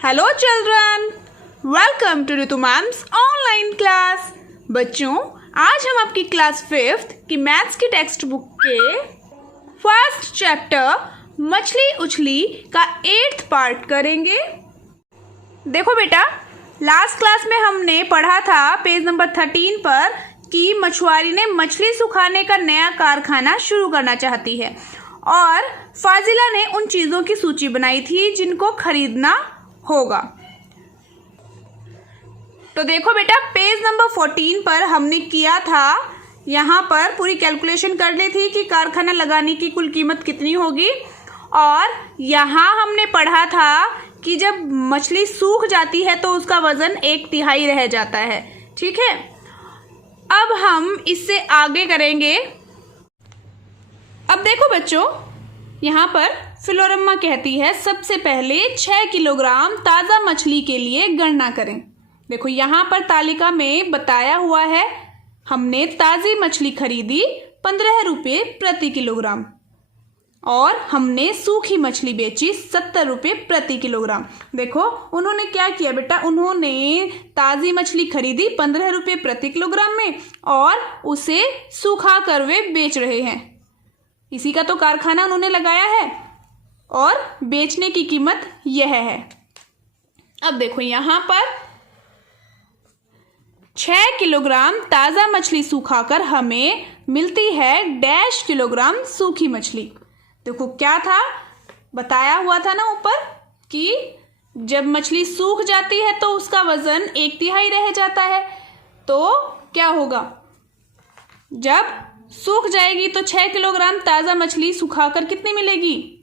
Hello children, welcome to Ritu ma'am's online class. बच्चों, आज हम आपकी क्लास 5th की मैथ्स की टेक्स्ट बुक के फर्स्ट चैप्टर मछली उछली का 8th पार्ट करेंगे। देखो बेटा, लास्ट क्लास में हमने पढ़ा था पेज नंबर 13 पर कि मछुआरी ने मछली सुखाने का नया कारखाना शुरू करना चाहती है और फाजिला ने उन चीज़ों की सूची बनाई थी जिनको खरीदना होगा। तो देखो बेटा, पेज नंबर 14 पर हमने किया था, यहाँ पर पूरी कैलकुलेशन कर ली थी कि कारखाना लगाने की कुल कीमत कितनी होगी। और यहाँ हमने पढ़ा था कि जब मछली सूख जाती है तो उसका वजन 1/3 रह जाता है। ठीक है, अब हम इससे आगे करेंगे। अब देखो बच्चों, यहाँ पर फिलोरम्मा कहती है सबसे पहले 6 किलोग्राम ताज़ा मछली के लिए गणना करें। देखो यहाँ पर तालिका में बताया हुआ है, हमने ताज़ी मछली खरीदी 15 रुपये प्रति किलोग्राम और हमने सूखी मछली बेची 70 रुपये प्रति किलोग्राम। देखो उन्होंने क्या किया बेटा, उन्होंने ताज़ी मछली खरीदी 15 रुपये प्रति किलोग्राम में और उसे सूखा कर वे बेच रहे हैं। इसी का तो कारखाना उन्होंने लगाया है और बेचने की कीमत यह है। अब देखो यहाँ पर 6 किलोग्राम ताज़ा मछली सुखाकर हमें मिलती है 1.5 किलोग्राम सूखी मछली। देखो क्या था, बताया हुआ था ना ऊपर कि जब मछली सूख जाती है तो उसका वजन 1/3 रह जाता है। तो क्या होगा, जब सूख जाएगी तो 6 किलोग्राम ताज़ा मछली सुखाकर कितनी मिलेगी,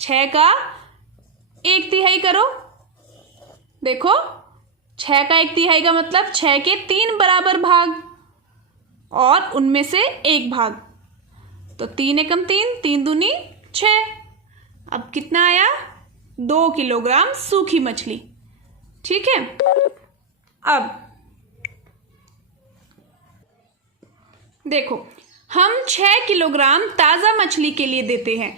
6 का 1/3 करो। देखो 6 का 1/3 का मतलब 6 के 3 बराबर भाग और उनमें से 1 भाग, तो 3 एकम 3, 3 दूनी 6। अब कितना आया, 2 किलोग्राम सूखी मछली। ठीक है, अब देखो हम 6 किलोग्राम ताज़ा मछली के लिए देते हैं,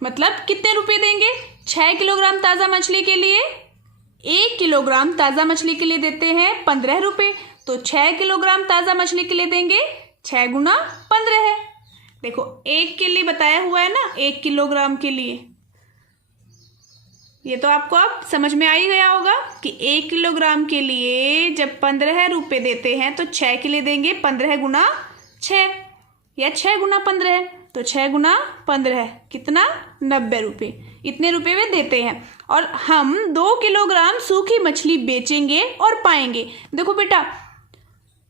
मतलब कितने रुपए देंगे 6 किलोग्राम ताज़ा मछली के लिए। 1 किलोग्राम ताज़ा मछली के लिए देते हैं 15 रुपये, तो 6 किलोग्राम ताज़ा मछली के लिए देंगे 6 गुना 15 है। देखो 1 के लिए बताया हुआ है ना, 1 किलोग्राम के लिए, ये तो आपको अब समझ में आ ही गया होगा कि 1 किलोग्राम के लिए जब 15 रुपये देते हैं तो 6 के लिए देंगे 15 गुना 6 या 6 गुना 15, तो 6 गुना 15 कितना, 90 रुपये। इतने रुपये वे देते हैं और हम 2 किलोग्राम सूखी मछली बेचेंगे और पाएंगे। देखो बेटा,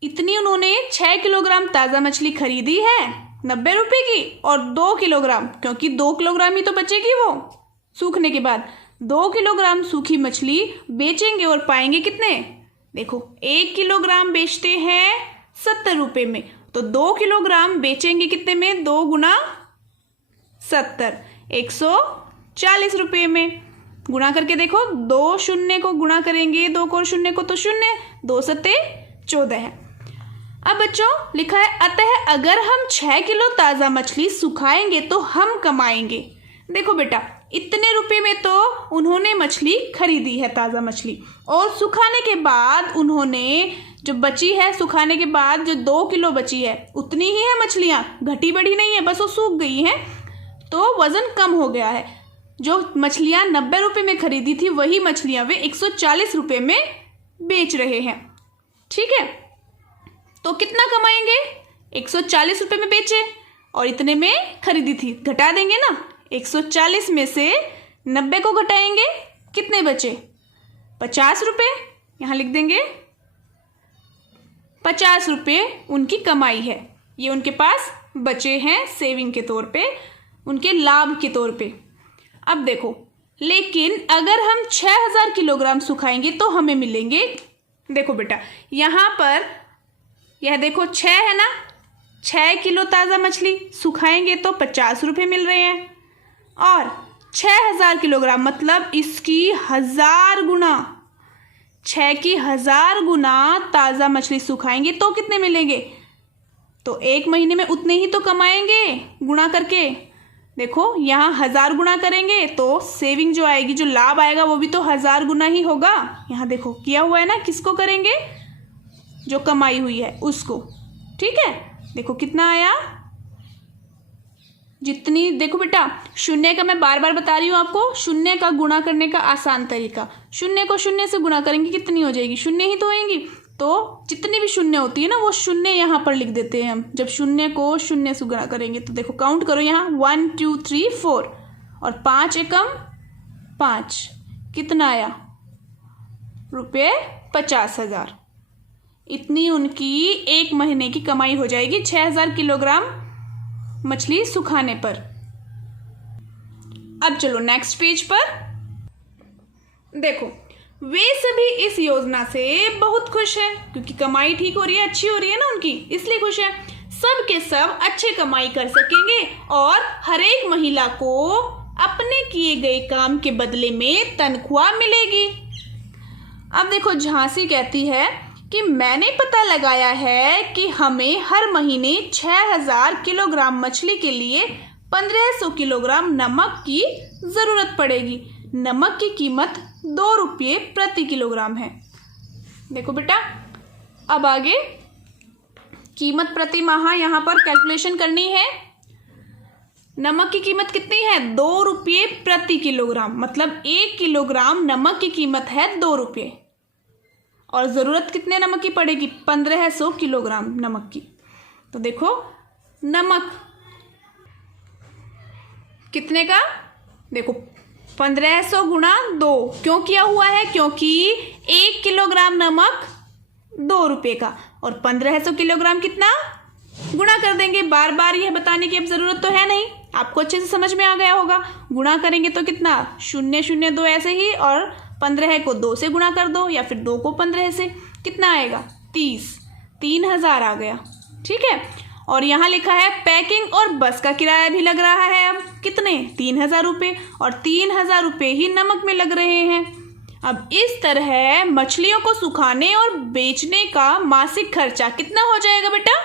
इतनी उन्होंने 6 किलोग्राम ताज़ा मछली खरीदी है 90 रुपये की और 2 किलोग्राम, क्योंकि 2 किलोग्राम ही तो बचेगी वो सूखने के बाद, 2 किलोग्राम सूखी मछली बेचेंगे और पाएंगे कितने। देखो 1 किलोग्राम बेचते हैं 70 रुपये में, तो 2 किलोग्राम बेचेंगे कितने में, 2 गुना 70, 140 रुपये में। गुणा करके देखो, 2 शून्य को गुणा करेंगे 2 को और 0 को तो 0, 2 सत्ते 14 है। अब बच्चों लिखा है, अतः अगर हम 6 किलो ताज़ा मछली सुखाएंगे तो हम कमाएंगे। देखो बेटा, इतने रुपए में तो उन्होंने मछली खरीदी है ताज़ा मछली, और सुखाने के बाद उन्होंने जो बची है, सुखाने के बाद जो 2 किलो बची है उतनी ही है मछलियाँ, घटी बढ़ी नहीं है, बस वो सूख गई हैं, तो वज़न कम हो गया है। जो मछलियाँ 90 रुपये में खरीदी थी वही मछलियाँ वे 140 रुपये में बेच रहे हैं। ठीक है, तो कितना कमाएंगे, 140 रुपये में बेचे और इतने में खरीदी थी, घटा देंगे ना, 140 में से 90 को घटाएंगे, कितने बचे, 50 रुपये। यहाँ लिख देंगे 50 रुपये उनकी कमाई है, ये उनके पास बचे हैं सेविंग के तौर पे, उनके लाभ के तौर पे। अब देखो, लेकिन अगर हम 6000 किलोग्राम सुखाएंगे तो हमें मिलेंगे, देखो बेटा यहाँ पर यह देखो 6 है ना, 6 किलो ताज़ा मछली सुखाएंगे तो 50 रुपये मिल रहे हैं और 6000 किलोग्राम मतलब इसकी 1000 गुना, 6 की 1000 गुना ताज़ा मछली सुखाएंगे तो कितने मिलेंगे, तो 1 महीने में उतने ही तो कमाएंगे गुणा करके। देखो यहाँ 1000 गुना करेंगे तो सेविंग जो आएगी, जो लाभ आएगा वो भी तो 1000 गुना ही होगा। यहाँ देखो किया हुआ है ना, किसको करेंगे, जो कमाई हुई है उसको। ठीक है, देखो कितना आया, जितनी, देखो बेटा शून्य का मैं बार बार बता रही हूँ आपको, शून्य का गुणा करने का आसान तरीका, शून्य को शून्य से गुणा करेंगे कितनी हो जाएगी, शून्य ही तो होंगी। तो जितनी भी शून्य होती है ना वो शून्य यहाँ पर लिख देते हैं हम, जब शून्य को शून्य से गुणा करेंगे। तो देखो काउंट करो यहाँ 1 2 3 4 और 5 एकम 5, कितना आया, रुपये 50,000। इतनी उनकी एक महीने की कमाई हो जाएगी 6000 किलोग्राम मछली सुखाने पर। अब चलो नेक्स्ट पेज पर। देखो वे सभी इस योजना से बहुत खुश हैं, क्योंकि कमाई ठीक हो रही है, अच्छी हो रही है ना उनकी, इसलिए खुश है। सब के सब अच्छे कमाई कर सकेंगे और हर एक महिला को अपने किए गए काम के बदले में तनख्वाह मिलेगी। अब देखो झांसी कहती है कि मैंने पता लगाया है कि हमें हर महीने 6000 किलोग्राम मछली के लिए 1500 किलोग्राम नमक की जरूरत पड़ेगी। नमक की कीमत 2 रुपये प्रति किलोग्राम है। देखो बेटा अब आगे कीमत प्रति माह यहाँ पर कैलकुलेशन करनी है। नमक की कीमत कितनी है, 2 रुपये प्रति किलोग्राम, मतलब 1 किलोग्राम नमक की कीमत है 2 रुपये। और ज़रूरत कितने नमक की पड़ेगी, 1500 किलोग्राम नमक की। तो देखो नमक कितने का, देखो 1500 गुणा 2 क्यों किया हुआ है, क्योंकि 1 किलोग्राम नमक 2 रुपये का, और 1500 किलोग्राम कितना गुणा कर देंगे। बार बार यह बताने की अब ज़रूरत तो है नहीं, आपको अच्छे से समझ में आ गया होगा। गुणा करेंगे तो कितना, 0 0 2 ऐसे ही, और 15 को 2 से गुणा कर दो या फिर 2 को 15 से, कितना आएगा 30, 3000 आ गया। ठीक है, और यहाँ लिखा है पैकिंग और बस का किराया भी लग रहा है। अब कितने, 3000 रुपये, और 3000 रुपये ही नमक में लग रहे हैं। अब इस तरह मछलियों को सुखाने और बेचने का मासिक खर्चा कितना हो जाएगा बेटा,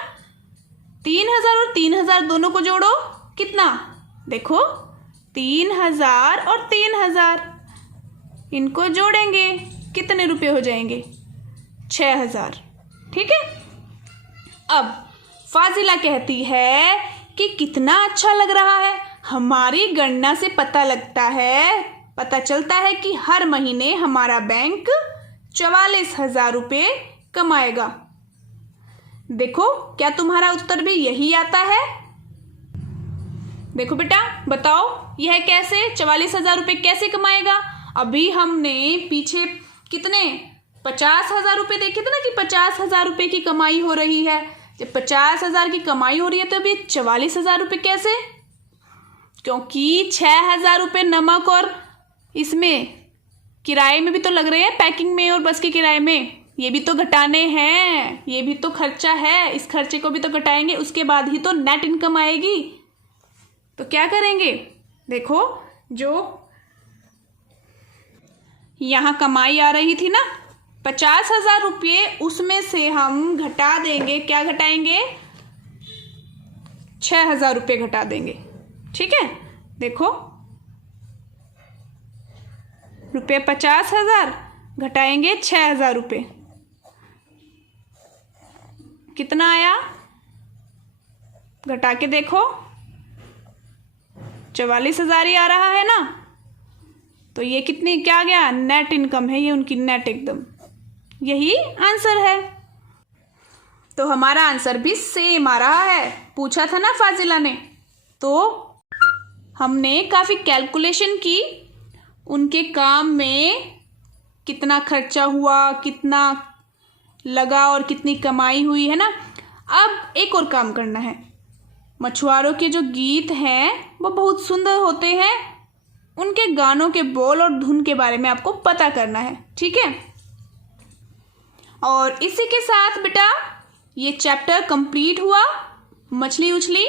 3000 और 3000 दोनों को जोड़ो, कितना, देखो 3000 और 3000 इनको जोड़ेंगे कितने रुपए हो जाएंगे, 6000। ठीक है, अब फाजिला कहती है कि कितना अच्छा लग रहा है, हमारी गणना से पता चलता है कि हर महीने हमारा बैंक 44,000 रुपये कमाएगा। देखो क्या तुम्हारा उत्तर भी यही आता है। देखो बेटा बताओ यह कैसे, 44,000 रुपये कैसे कमाएगा। अभी हमने पीछे कितने 50,000 रुपये देखे थे ना, कि 50,000 रुपये की कमाई हो रही है। जब 50,000 की कमाई हो रही है तो अभी 44,000 रुपये कैसे, क्योंकि 6,000 रुपये नमक और इसमें किराए में भी तो लग रहे हैं, पैकिंग में और बस के किराए में, ये भी तो घटाने हैं, ये भी तो खर्चा है, इस खर्चे को भी तो घटाएंगे, उसके बाद ही तो नेट इनकम आएगी। तो क्या करेंगे, देखो जो यहाँ कमाई आ रही थी ना 50,000 रुपये, उसमें से हम घटा देंगे, क्या घटाएंगे, 6,000 रुपये घटा देंगे। ठीक है, देखो रुपये 50,000 घटाएंगे 6,000 रुपये, कितना आया, घटा के देखो 44,000 ही आ रहा है ना। तो ये कितनी, क्या गया, नेट इनकम है ये उनकी, नेट एकदम यही आंसर है। तो हमारा आंसर भी सेम आ रहा है, पूछा था ना फाजिला ने। तो हमने काफ़ी कैलकुलेशन की, उनके काम में कितना खर्चा हुआ, कितना लगा और कितनी कमाई हुई है ना। अब एक और काम करना है, मछुआरों के जो गीत हैं वो बहुत सुंदर होते हैं, उनके गानों के बोल और धुन के बारे में आपको पता करना है। ठीक है, और इसी के साथ बेटा ये चैप्टर कंप्लीट हुआ, मछली उछली।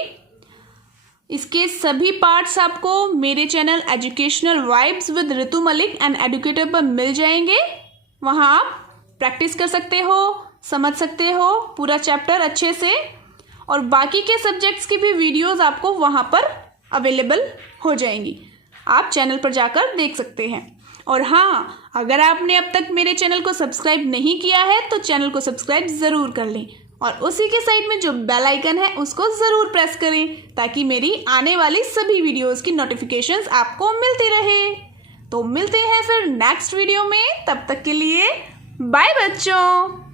इसके सभी पार्ट्स आपको मेरे channel educational vibes with Ritu Malik and educator पर मिल जाएंगे। वहाँ आप प्रैक्टिस कर सकते हो, समझ सकते हो पूरा चैप्टर अच्छे से, और बाकी के सब्जेक्ट्स की भी वीडियोस आपको वहाँ पर अवेलेबल हो जाएंगी। आप चैनल पर जाकर देख सकते हैं। और हाँ, अगर आपने अब तक मेरे चैनल को सब्सक्राइब नहीं किया है तो चैनल को सब्सक्राइब ज़रूर कर लें और उसी के साइड में जो बेल आइकन है उसको ज़रूर प्रेस करें ताकि मेरी आने वाली सभी वीडियोस की नोटिफिकेशंस आपको मिलती रहे। तो मिलते हैं फिर नेक्स्ट वीडियो में, तब तक के लिए बाय बच्चों।